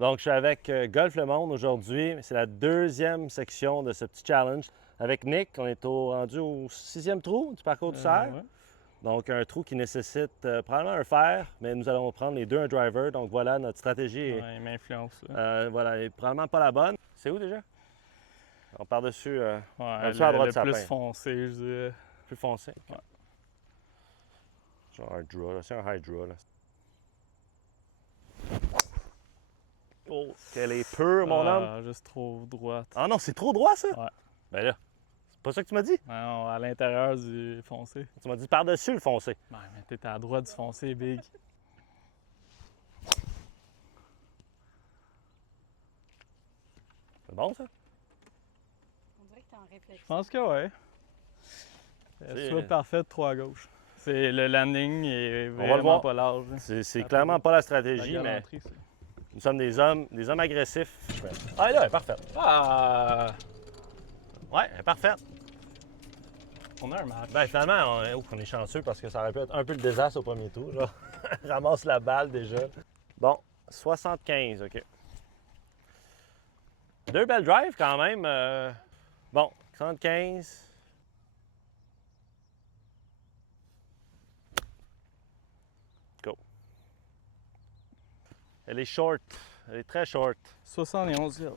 Donc, je suis avec Golf Le Monde aujourd'hui. C'est la deuxième section de ce petit challenge. Avec Nick, on est rendu au 6e trou du parcours du cerf. Ouais. Donc, un trou qui nécessite probablement un fer, mais nous allons prendre les deux un driver. Donc, voilà, notre stratégie est, Ouais, il m'influence. voilà, est probablement pas la bonne. C'est où déjà? On part dessus, Ouais, à droite le du sapin. plus foncé, je dirais. Plus foncé. Ouais. Genre un draw, là. C'est un high draw, là. Oh, qu'elle est pure, mon homme! Juste trop droite. Ah non, c'est trop droit, ça? Ouais. Ben là, c'est pas ça que tu m'as dit? Ouais, non, à l'intérieur du foncé. Tu m'as dit par-dessus le foncé. Ouais, mais t'es à droite du foncé, big. C'est bon, ça? On dirait que t'es en réflexion. Je pense que ouais. Soit parfaite, trop à gauche. Le landing est va le vraiment voir. pas large. C'est clairement pas la La stratégie, mais galanterie, ça. nous sommes des hommes agressifs. Ah, là, elle est parfaite. Ah! Ouais, elle est parfaite. On a un match. Ben, finalement, on est chanceux parce que ça aurait pu être un peu le désastre au premier tour. Genre. Ramasse la balle déjà. Bon, 75, OK. Deux belles drives quand même. Bon, 75. Go. Elle est short. Elle est très short. 71 yards.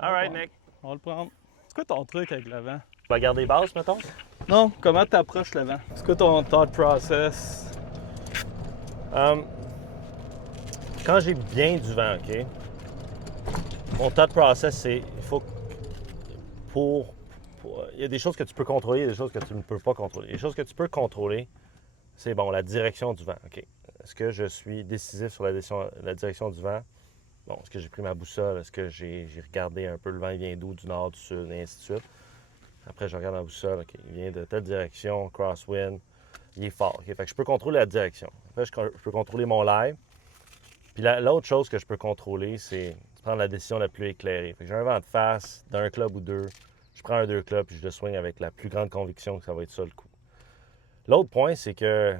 All right, Nick. On va le prendre. C'est quoi ton truc avec le vent? Tu vas garder basse, mettons? Non, comment tu approches le vent? C'est quoi ton thought process? Quand j'ai bien du vent, OK? Mon thought process, c'est il faut il y a des choses que tu peux contrôler, il y a des choses que tu ne peux pas contrôler. Les choses que tu peux contrôler, c'est bon, la direction du vent, OK? Est-ce que je suis décisif sur la direction du vent? Bon, est-ce que j'ai pris ma boussole? Est-ce que j'ai regardé un peu le vent, il vient d'où, du nord, du sud, et ainsi de suite? Après, je regarde ma boussole, OK, il vient de telle direction, crosswind, il est fort, OK? Fait que je peux contrôler la direction. Après, je peux contrôler mon live. Puis l'autre chose que je peux contrôler, c'est prendre la décision la plus éclairée. Fait que j'ai un vent de face, d'un club ou deux, je prends un deux clubs puis je le swing avec la plus grande conviction que ça va être ça le coup. L'autre point, c'est que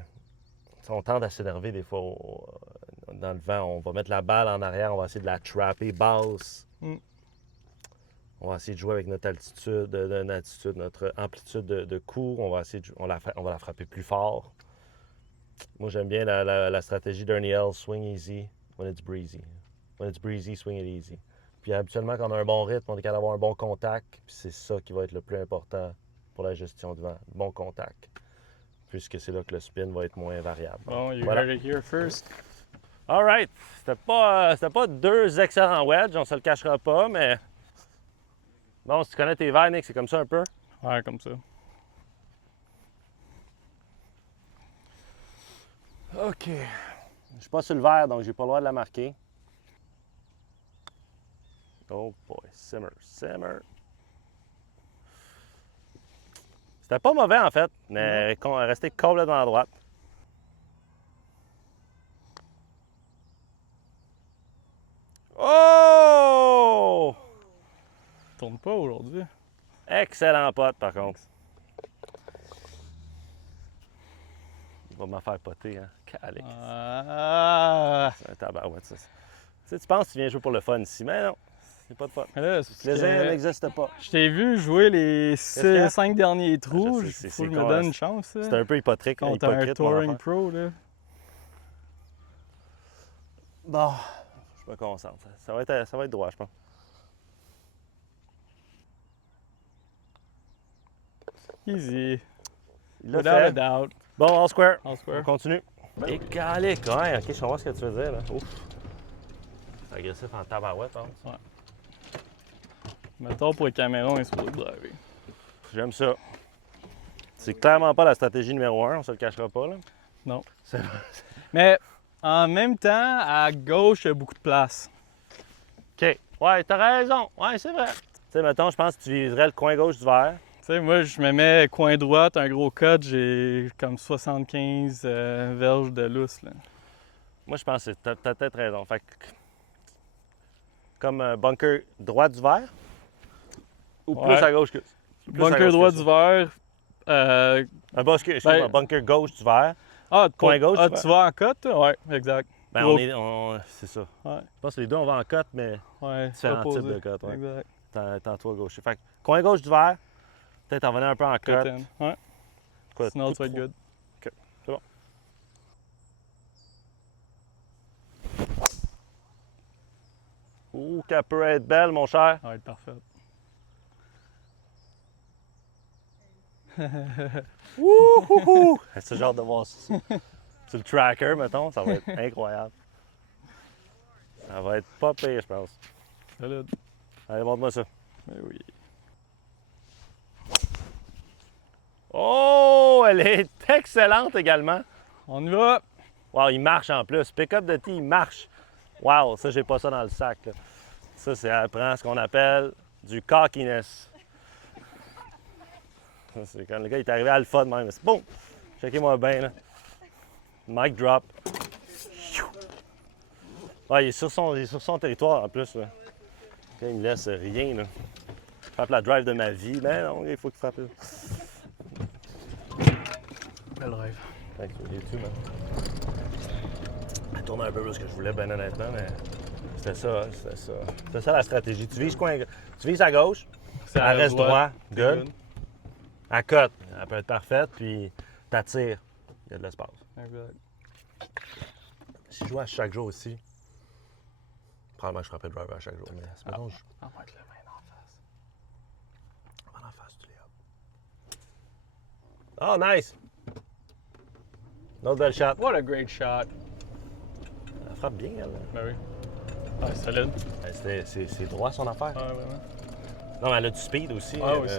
on tente à s'énerver des fois dans le vent. On va mettre la balle en arrière, on va essayer de la trapper basse. On va essayer de jouer avec notre altitude, notre amplitude de coup. On va essayer on va la frapper plus fort. Moi, j'aime bien la stratégie d'Ernie Els, swing easy when it's breezy. When it's breezy, swing it easy. Puis habituellement, quand on a un bon rythme, on est capable d'avoir un bon contact. Puis c'est ça qui va être le plus important pour la gestion du vent, bon contact. Puisque c'est là que le spin va être moins variable. Bon, you voilà. heard it here first. All right. C'était pas deux excellents wedges, on se le cachera pas, mais... Bon, si tu connais tes verres, Nick, c'est comme ça un peu? Ouais, comme ça. OK. Je suis pas sur le verre, donc j'ai pas le droit de la marquer. Oh boy, simmer. C'était pas mauvais en fait, mais resté complètement à droite. Oh! Tourne pas aujourd'hui. Excellent pote par contre. Il va m'en faire poter, hein? Calique. C'est un tabarouette, ça. Tu sais, tu penses que tu viens jouer pour le fun ici, mais non, c'est pas de fun. Mais là, Le plaisir n'existe pas. je t'ai vu jouer les Qu'est-ce qu'il y a? 5 derniers trous. Je sais, Faut que je c'est me donne une chance. C'est un peu hypocrite mon Contre un touring affaire. pro, là. Bon, je me concentre. Ça va être droit, je pense. Easy. Il l'a Without a fait. doubt. Bon, all square. All square. On continue. Et calique, ouais, ok, je comprends ce que tu veux dire, là. Ouf. C'est agressif en tabarouette, hein. Mettons pour les caméras, on est supposé driver. J'aime ça. C'est clairement pas la stratégie numéro 1, on se le cachera pas, là. Non. C'est... Mais en même temps, à gauche, il y a beaucoup de place. OK. Ouais, t'as raison. Ouais, c'est vrai. Tu sais, mettons, je pense que tu viserais le coin gauche du verre. Tu sais, moi, je me mets coin droite, un gros cut, j'ai comme 75 verges de lousse, là. Moi, je pense que t'as peut-être raison. Fait que... Comme bunker droit du verre? Ou plus Ouais. à gauche que... Plus à Bunker gauche droit que du ça. verre, Un excuse-moi, bunker gauche du vert. Coin gauche, tu vas? tu vas en cote? Ouais, exact. Ben, c'est ça. Ouais. Je pense que les deux, on va en cote, mais Ouais, différents opposé. types de cotes. Ouais. Exact. Tends-toi gaucher. Fait que coin gauche du vert, peut-être en venant un peu en cote. Cote in. Ouais. Quoi, Sinon, tout tu vas être trois. good. OK, c'est bon. Ouh, qu'elle peut être belle, mon cher. Ouais, parfait. Wouhouhou! C'est ce genre de voir ça. Sur le tracker, mettons, ça va être incroyable. Ça va être pas pire, je pense. Solide. Allez, montre-moi ça. Mais oui. Oh, elle est excellente également. On y va! Wow, il marche en plus. Pick-up de tee, il marche. Wow, ça, j'ai pas ça dans le sac, là. Ça, ça prend ce qu'on appelle du cockiness. Ça, c'est quand le gars il est arrivé alpha de même. C'est bon! Checkez-moi bien, là. Mic drop. Ouais, il est sur son territoire en plus, là. Il me laisse rien, là. Il frappe la drive de ma vie. Ben non, il faut qu'il frappe. Belle rêve. Thanks for YouTube, man. Elle tourne un peu plus que je voulais, bien honnêtement, mais c'était ça, hein, c'était ça. C'était ça la stratégie. Tu vises à gauche, elle reste droit, good. Elle cote, elle peut être parfaite, puis t'attires, il y a de l'espace. Exact. Si je jouais à chaque jour aussi, probablement que je frappais le driver à chaque jour, mais mettons, je On va être le main en face. vais en face du layup. Oh, nice! Une autre belle shot. What a great shot! Elle frappe bien, elle. Ben oui. Ouais, solide. C'est droit son affaire. Ouais, vraiment. Non, mais elle a du speed aussi. Ah, aussi.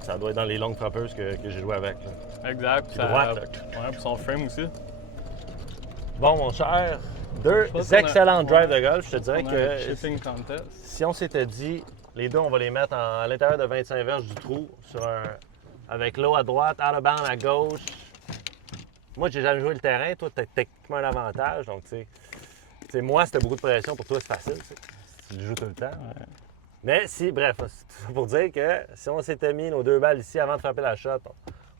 Ça doit être dans les longues frappeuses que j'ai joué avec. Là. Exact. Puis droite, là. Ouais, pour son frame aussi. Bon, mon cher, deux Je pense qu'on a- excellents drives ouais. de golf. Je te dirais On a que un shipping contest. si on s'était dit, les deux, on va les mettre à l'intérieur de 25 verges du trou, avec l'eau à droite, out of bound à gauche. Moi, j'ai jamais joué le terrain. Toi, tu as techniquement un avantage. Donc, tu sais, moi, c'était beaucoup de pression. Pour toi, c'est facile. Tu le joues tout le temps. Ouais. Mais si, bref, c'est tout ça pour dire que si on s'était mis nos deux balles ici avant de frapper la shot,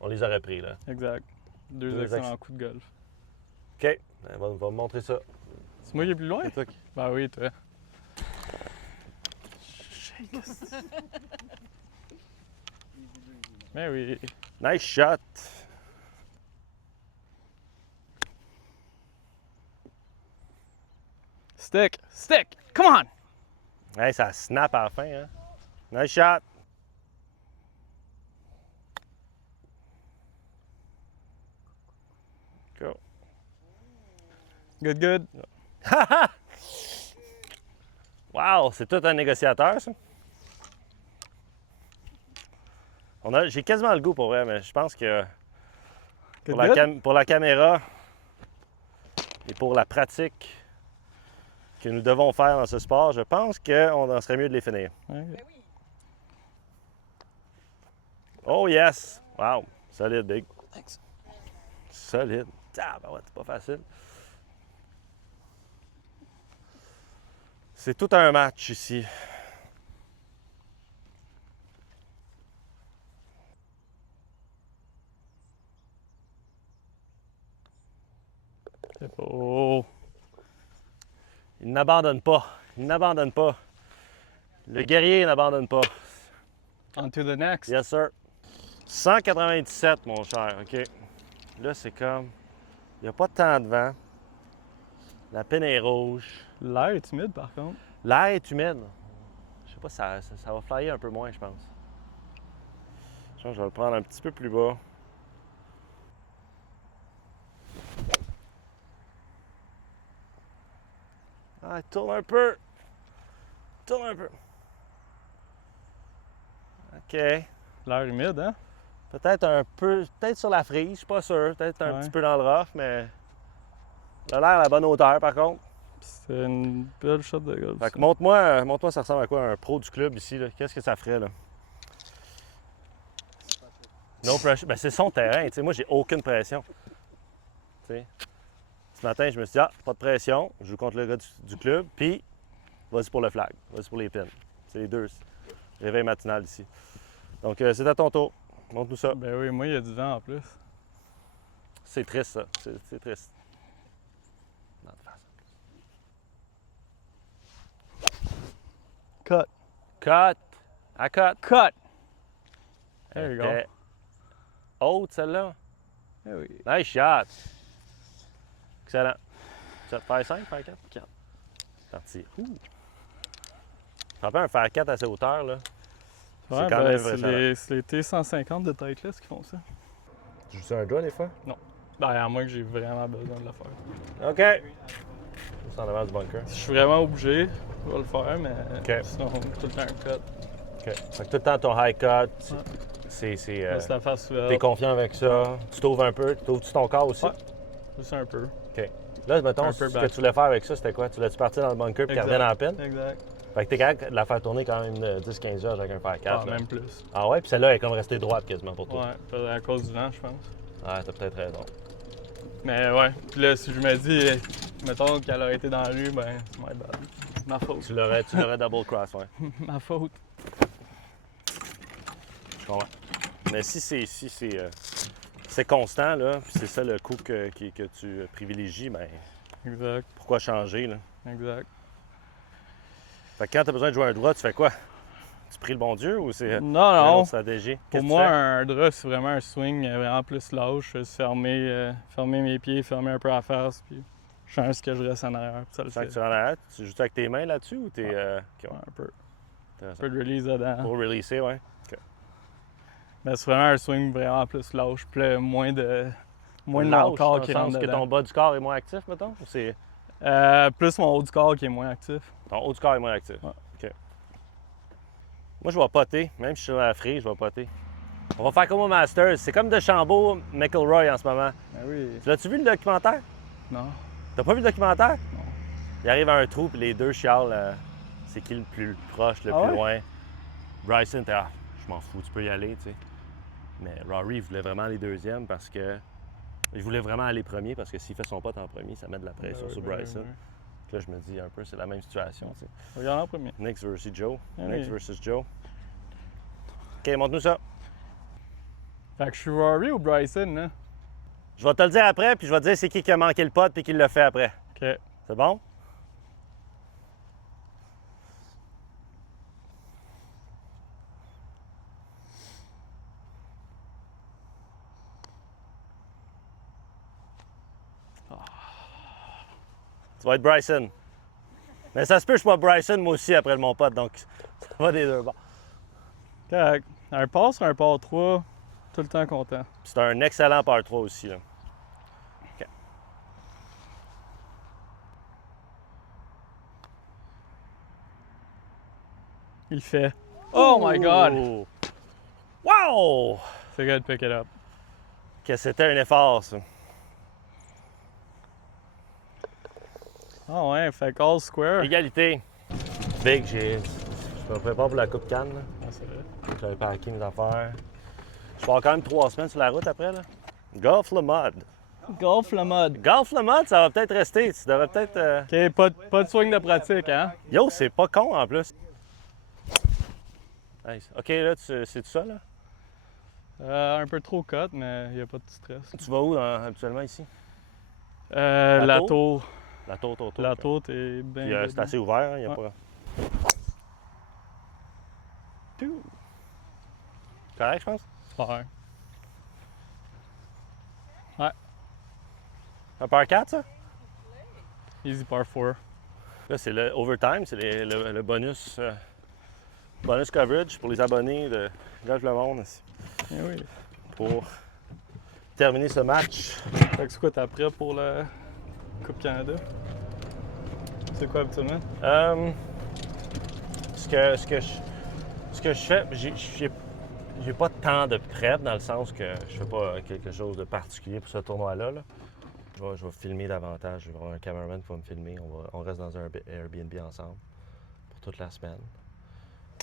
on les aurait pris, là. Exact. Deux Deux excellents coups de golf. OK, on va me montrer ça. C'est moi qui est plus loin? C'est toi qui... Ben oui, toi. Ben oui. Nice shot! Stick! Stick! Come on! Hey, ça snap à la fin, hein? Nice shot! Go. Good, good. Wow, c'est tout un négociateur, ça. J'ai quasiment le goût pour vrai, mais je pense que Good, pour pour la caméra et pour la pratique que nous devons faire dans ce sport, je pense qu'on en serait mieux de les finir. Ouais. Oh yes! Wow! Solide, Big. Thanks. Solide. Ah, ben ouais, c'est pas facile. C'est tout un match ici. C'est beau. Il n'abandonne pas. Il n'abandonne pas. Le guerrier n'abandonne pas. On to the next. Yes, sir. 197, mon cher. OK. Là, c'est comme... Il n'y a pas tant de vent. La pine est rouge. L'air est humide par contre. L'air est humide. Je sais pas, ça va flyer un peu moins, je pense. Je pense que je vais le prendre un petit peu plus bas. Ah, tourne un peu. Tourne un peu. OK. L'air humide, hein? Peut-être un peu, peut-être sur la frise, je suis pas sûr. Peut-être un Ouais. petit peu dans le rough, mais il a l'air à la bonne hauteur par contre. C'est une belle shot de golf. Fait que ça. montre-moi ça ressemble à quoi un pro du club ici, là. Qu'est-ce que ça ferait là? No pressure. Ben, c'est son terrain, tu sais. Moi, j'ai aucune pression. Tu sais. Ce matin, je me suis dit, pas de pression, je joue contre le gars du club, puis vas-y pour le flag, vas-y pour les pins. C'est les deux. Réveil matinal ici. Donc, c'est à ton tour. Montre-nous ça. Ben oui, moi, il y a du vent en plus. C'est triste, ça. C'est triste. Dans ta face. Cut. Cut! À cut! Cut! There you go. Elle était haute, celle-là. Eh oui. Nice shot! Excellent. Tu vas te faire 5, faire 4? 4. Parti. Ça fait un faire 4 à cette hauteur, là. Ouais, c'est quand ben, même c'est impressionnant. c'est les T150 de Titleist qui font ça. Tu joues un doigt, des fois? Ben, à moins que j'ai vraiment besoin de le faire. OK. C'est en avant du bunker. Si je suis vraiment obligé, je vais le faire, mais OK. sinon, tout le temps un cut. OK. Fait que tout le temps, ton high cut, Ouais. c'est... Laisse la face ouverte. T'es confiant avec ça. Tu t'ouvres un peu. T'ouvres-tu ton corps aussi? Ouais. Juste un peu. Là, mettons, Un ce peu que back. tu voulais faire avec ça, c'était quoi? Tu l'as-tu parti dans le bunker puis qu'elle Exact. revienne en peine? Exact. Fait que t'es capable de la faire tourner quand même 10-15 heures avec un fer 4. Ah, là. même plus. Ah ouais? Puis celle-là, elle est comme restée droite quasiment pour toi. Ouais, à cause du vent, je pense. Ouais, t'as peut-être raison. Mais ouais, puis là, si je me dis, mettons qu'elle aurait été dans la rue, ben, c'est my bad. Ma faute. Tu l'aurais double cross, ouais. Ma faute. Je comprends. Mais si c'est constant, là, puis c'est ça le coup que tu privilégies, ben Exact, pourquoi changer, là? exact. Fait que quand t'as besoin de jouer un droit, tu fais quoi? Tu pries le bon Dieu ou c'est une Non, autre stratégie? Pour Qu'est-ce que moi, tu fais? un draw, c'est vraiment un swing vraiment plus lâche. Je fermer mes pieds, fermer un peu la face, puis je sens que je reste en arrière. Puis ça le Tu sens fait. que tu rentres en arrière, tu joues avec tes mains là-dessus ou t'es... ok, ouais, Ouais, un peu. intéressant. Un peu de release dedans. Pour releaser, ouais. Mais c'est vraiment un swing vraiment plus lâche, puis là, moins de mon Lâche, corps dans qui le rentre sens que dedans. ton bas du corps est moins actif, mettons? Ou c'est Plus mon haut du corps qui est moins actif. ton haut du corps est moins actif? Ouais. OK. Moi, je vais poter. Même si je suis sur la frise, je vais poter. On va faire comme au Masters. C'est comme de Chambaud, McIlroy en ce moment. Ben oui. L'as-tu vu le documentaire? Non. T'as pas vu le documentaire? Non. Il arrive à un trou, puis les deux chialent. C'est qui le plus proche, le Ah plus ouais? loin? Bryson, t'es je m'en fous, tu peux y aller, tu sais. Mais Rory, il voulait vraiment aller deuxième parce que. Il voulait vraiment aller premier parce que s'il fait son pote en premier, ça met de la pression Ben oui, sur ben oui, Bryson. ben oui. Puis là, je me dis un peu, c'est la même situation, tu sais. Regarde en premier. Nix versus Joe. Ah Nix oui. versus Joe. OK, montre-nous ça. Fait que je suis Rory ou Bryson, là? Je vais te le dire après, puis je vais te dire c'est qui a manqué le pot puis qui l'a fait après. OK. C'est bon? Tu vas être Bryson. Mais ça se peut que je sois Bryson moi aussi après mon pote, donc ça va des deux bords. Correct. Un par sur un par 3, tout le temps content. Puis c'est un excellent par 3 aussi. Là. OK. Il fait. Oh my god! Ouh! Wow! C'est good, pick it up. Que c'était un effort, ça. Ah ouais, fait que all square. Égalité. Big, je me prépare pour la Coupe Cannes. Là. Ah, c'est vrai. J'avais parké mes affaires. Je vais avoir quand même 3 semaines sur la route après. Là. Golf le mode. Golf le mode. Golf le mode, ça va peut-être rester. Tu devrais peut-être. OK, pas de swing de pratique, hein? Yo, c'est pas con en plus. Nice. OK, là, c'est tout ça, là? Un peu trop cut, mais il n'y a pas de stress. Tu vas où habituellement ici? La tour. La tour. La tour, t'es bien. Puis c'est assez ouvert, il n'y a Ouais. pas. Tout. Correct, je pense? Ouais. Un par 4, ça? Easy par 4. Là, c'est le overtime, c'est le bonus, bonus coverage pour les abonnés de Golf Le Monde ici, Eh oui. pour terminer ce match. Fait que c'est quoi, t'es prêt pour la Coupe Canada? C'est quoi habituellement? Ce que je fais, j'ai pas tant de prep dans le sens que je fais pas quelque chose de particulier pour ce tournoi-là. Là. Je vais filmer davantage. Je vais avoir un cameraman qui va me filmer. On reste dans un Airbnb ensemble pour toute la semaine.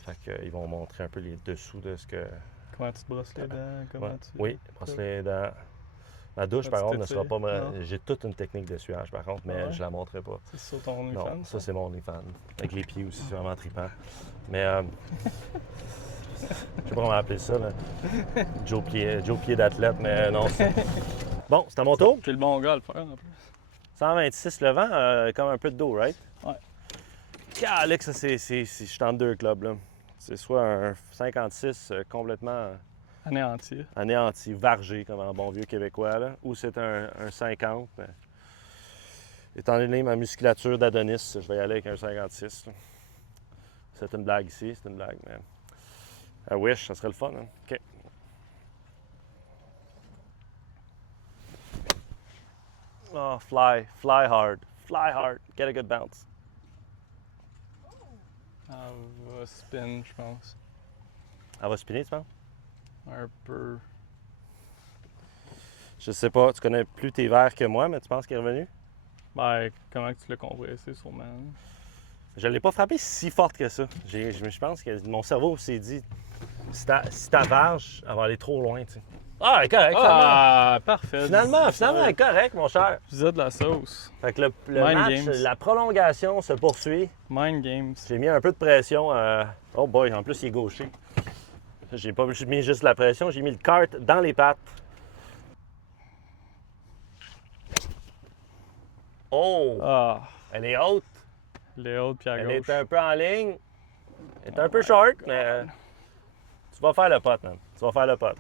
Fait qu'ils vont montrer un peu les dessous de ce que. Comment tu te brosses les dents? Comment Ouais. tu... Oui, brosse les dents. Ma douche, Ah, par tu contre, ne sera t'étires? pas. Non. J'ai toute une technique d'essuyage, par contre, mais Ah ouais? je la montrerai pas. C'est sur ton Non, OnlyFans? ça c'est mon OnlyFans. Avec les pieds aussi, c'est vraiment trippant. Mais Je sais pas comment appeler ça, là. Joe Pied d'athlète, mais non. Bon, c'est à mon tour. T'es le bon gars à le faire, en plus. 126 le vent, comme un peu de dos, right? Ouais. Calique, ça, je suis entre deux clubs, là. C'est soit un 56 complètement Anéanti. anéanti, vargé, comme en bon vieux québécois, là, ou c'est un 50. Mais... Étant donné ma musculature d'Adonis, je vais y aller avec un 56. Là. C'est une blague ici, c'est une blague, mais... I wish, ça serait le fun, hein? OK. Oh, fly hard, get a good bounce. Elle va spin, je pense. Elle va spinner, tu penses? Un peu. Je sais pas, tu connais plus tes verres que moi, mais tu penses qu'il est revenu? Ben, comment que tu l'as compressé, sûrement? Je l'ai pas frappé si forte que ça. Je pense que mon cerveau s'est dit, si ta varge, elle va aller trop loin, tu sais. Ah, elle est correct, Ah, parfait. finalement, elle est correct, mon cher. Tu disais de la sauce. Fait que le Mind match, games. la prolongation se poursuit. Mind games. J'ai mis un peu de pression. Oh boy, en plus, il est gaucher. J'ai pas mis juste de la pression, j'ai mis le kart dans les pattes. Oh! Ah, Elle est haute. les hautes puis à Elle gauche. est un peu en ligne. Elle est un peu short, mais tu vas faire le pot, man. Tu vas faire le pot.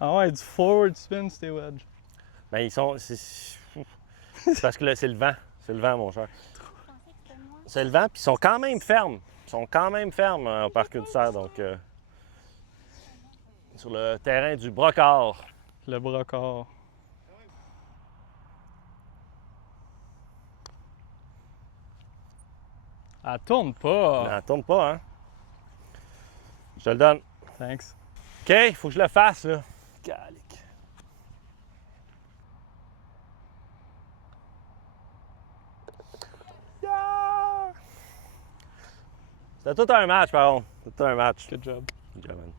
Ah ouais, du forward spin, c'était wedge. Ben, ils sont. C'est parce que là, c'est le vent. C'est le vent, mon cher. Je pensais que c'était moi. C'est le vent, puis ils sont quand même fermes. Ils sont quand même fermes au parc du Cerf, donc. Sur le terrain du Brocard. Le brocard. Elle tourne pas. Elle tourne pas, hein? Je te le donne. Thanks. OK, il faut que je le fasse, là. Calique. Yeah! C'était tout un match, par contre. C'était tout un match. Good job. Good job, man.